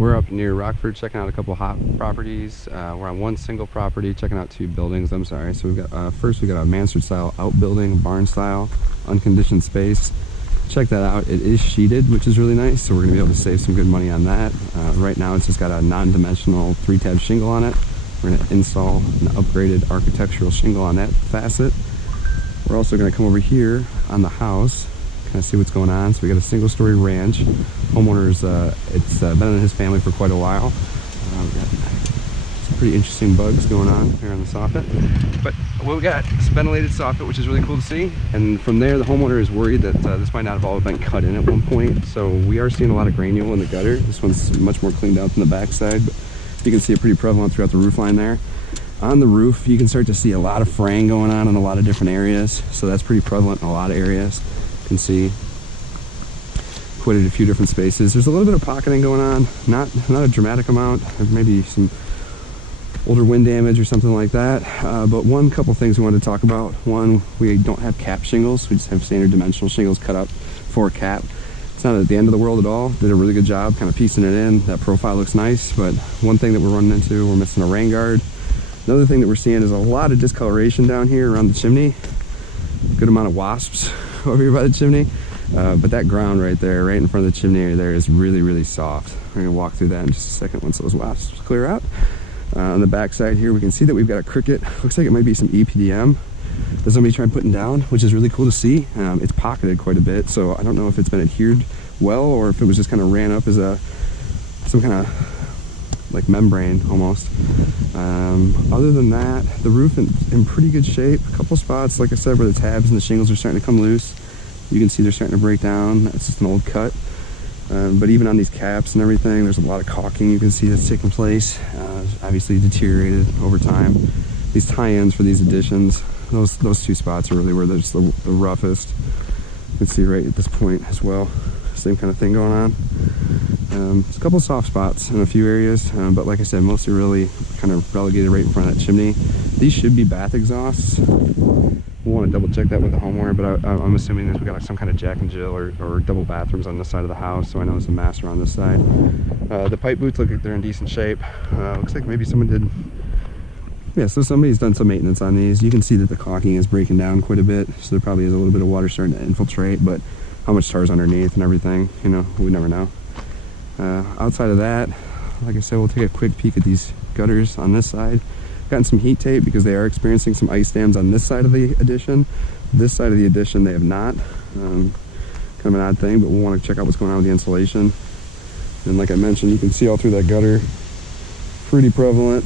We're up near Rockford checking out a couple hot properties. We're on one single property checking out two buildings. I'm sorry. So we've got first we got a Mansard style outbuilding, barn style, unconditioned space. Check that out. It is sheeted, which is really nice. So we're gonna be able to save some good money on that. Right now it's just got a non-dimensional 3-tab shingle on it. We're gonna install an upgraded architectural shingle on that facet. We're also gonna come over here on the house, kind of see what's going on. So we got a single-story ranch. Homeowner's it's been in his family for quite a while. We got some pretty interesting bugs going on here on the soffit. But what we got is a ventilated soffit, which is really cool to see. And from there, the homeowner is worried that this might not have all been cut in at one point. So we are seeing a lot of granule in the gutter. This one's much more cleaned out than the backside, but you can see it pretty prevalent throughout the roof line there. On the roof, you can start to see a lot of fraying going on in a lot of different areas. So that's pretty prevalent in a lot of areas. Can see quite a few different spaces. There's a little bit of pocketing going on, not a dramatic amount, maybe some older wind damage or something like that. But couple things we wanted to talk about. One, we don't have cap shingles. We just have standard dimensional shingles cut up for cap. It's not at the end of the world at all. Did a really good job kind of piecing it in. That profile looks nice, but one thing that we're running into, we're missing a rain guard. Another thing that we're seeing is a lot of discoloration down here around the chimney. Good amount of wasps over here by the chimney, but that ground right there, right in front of the chimney area there, is really, really soft. We're gonna walk through that in just a second once those wasps clear out. On the back side here, we can see that we've got a cricket. Looks like it might be some EPDM that somebody tried putting down, which is really cool to see. It's pocketed quite a bit, so I don't know if it's been adhered well or if it was just kind of ran up as some kind of like membrane almost. Other than that, the roof in pretty good shape. A couple spots, like I said, where the tabs and the shingles are starting to come loose. You can see they're starting to break down. That's just an old cut. But even on these caps and everything, there's a lot of caulking you can see that's taking place. Obviously deteriorated over time. These tie-ins for these additions, those two spots are really where there's the roughest. You can see right at this point as well. Same kind of thing going on. There's a couple of soft spots in a few areas, but like I said, mostly really kind of relegated right in front of that chimney. These should be bath exhausts. We'll want to double check that with the homeowner, but I'm assuming that we got like some kind of Jack and Jill or double bathrooms on this side of the house, so I know there's a master on this side. The pipe boots look like they're in decent shape. Looks like maybe someone did, yeah, so somebody's done some maintenance on these. You can see that the caulking is breaking down quite a bit, so there probably is a little bit of water starting to infiltrate, but how much tar's underneath and everything, you know, we never know. Outside of that, like I said, we'll take a quick peek at these gutters on this side. Gotten some heat tape because they are experiencing some ice dams on this side of the addition. This side of the addition they have not. Kind of an odd thing, but we'll want to check out what's going on with the insulation. And like I mentioned, you can see all through that gutter, pretty prevalent.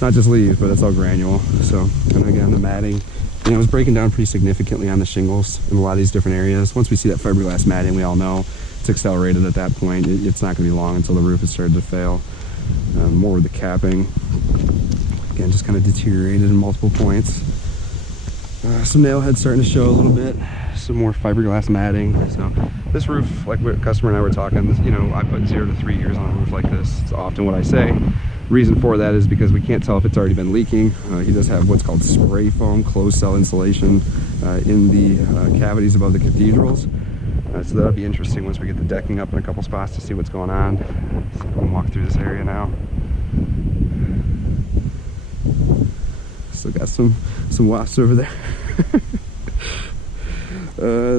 Not just leaves, but it's all granule. So, and again, the matting, you know, it's breaking down pretty significantly on the shingles in a lot of these different areas. Once we see that fiberglass matting, we all know it's accelerated at that point. It's not going to be long until the roof has started to fail. More with the capping. Again, just kind of deteriorated in multiple points. Some nail heads starting to show a little bit. Some more fiberglass matting. So this roof, like what customer and I were talking, you know, I put 0 to 3 years on a roof like this. It's often what I say. Reason for that is because we can't tell if it's already been leaking. He does have what's called spray foam closed cell insulation in the cavities above the cathedrals. So that'll be interesting once we get the decking up in a couple spots to see what's going on. So we can walk through this area now. Still got some wasps over there.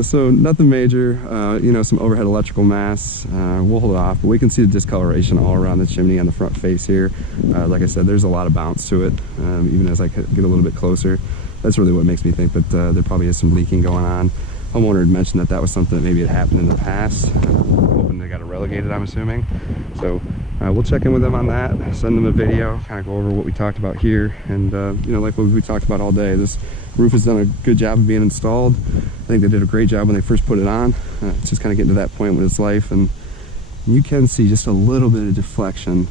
So nothing major, you know, some overhead electrical mass. We'll hold off, but we can see the discoloration all around the chimney on the front face here. Like I said, there's a lot of bounce to it, even as I get a little bit closer. That's really what makes me think that there probably is some leaking going on. Homeowner had mentioned that was something that maybe had happened in the past. Hoping they got it relegated, I'm assuming. So we'll check in with them on that, send them a video, kind of go over what we talked about here. And you know, like what we talked about all day, this roof has done a good job of being installed. I think they did a great job when they first put it on. It's just kind of getting to that point with its life, and you can see just a little bit of deflection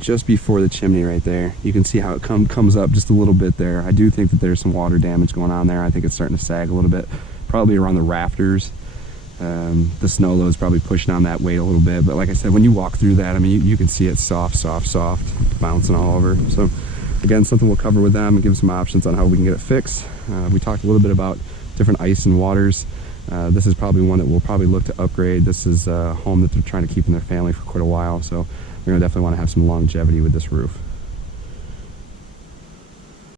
just before the chimney right there. You can see how it comes up just a little bit there. I do think that there's some water damage going on there. I think it's starting to sag a little bit, probably around the rafters. The snow load is probably pushing on that weight a little bit, but like I said, when you walk through that, I mean, you can see it soft, bouncing all over. So again, something we'll cover with them and give them some options on how we can get it fixed. We talked a little bit about different ice and waters. This is probably one that we'll probably look to upgrade. This is a home that they're trying to keep in their family for quite a while, so we're going to definitely want to have some longevity with this roof.